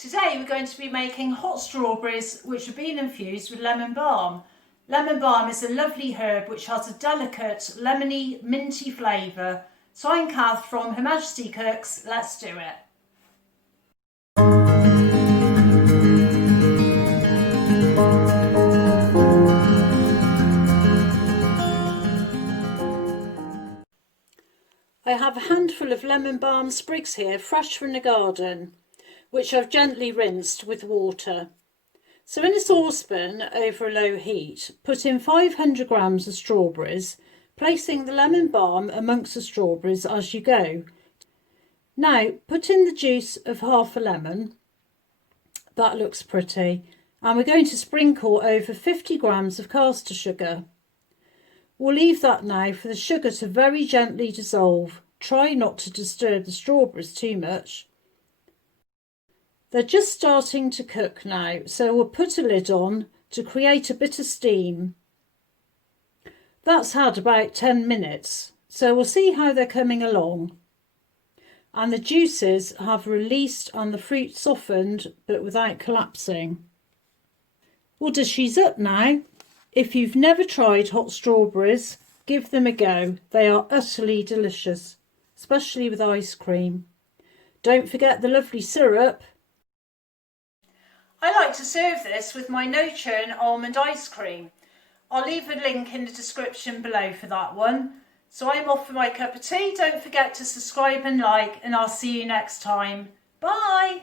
Today we're going to be making hot strawberries which have been infused with lemon balm. Lemon balm is a lovely herb which has a delicate lemony minty flavour. So I'm Kath from Her Majesty Cooks. Let's do it. I have a handful of lemon balm sprigs here, fresh from the garden, which I've gently rinsed with water. So in a saucepan over a low heat, put in 500 grams of strawberries, placing the lemon balm amongst the strawberries as you go. Now put in the juice of half a lemon. That looks pretty. And we're going to sprinkle over 50 grams of caster sugar. We'll leave that now for the sugar to very gently dissolve. Try not to disturb the strawberries too much. They're just starting to cook now, so we'll put a lid on to create a bit of steam. That's had about 10 minutes, so we'll see how they're coming along. And the juices have released and the fruit softened, but without collapsing. We'll dish these up now. If you've never tried hot strawberries, give them a go. They are utterly delicious, especially with ice cream. Don't forget the lovely syrup. I like to serve this with my no-churn almond ice cream. I'll leave a link in the description below for that one. So I'm off for my cup of tea. Don't forget to subscribe and like, and I'll see you next time. Bye!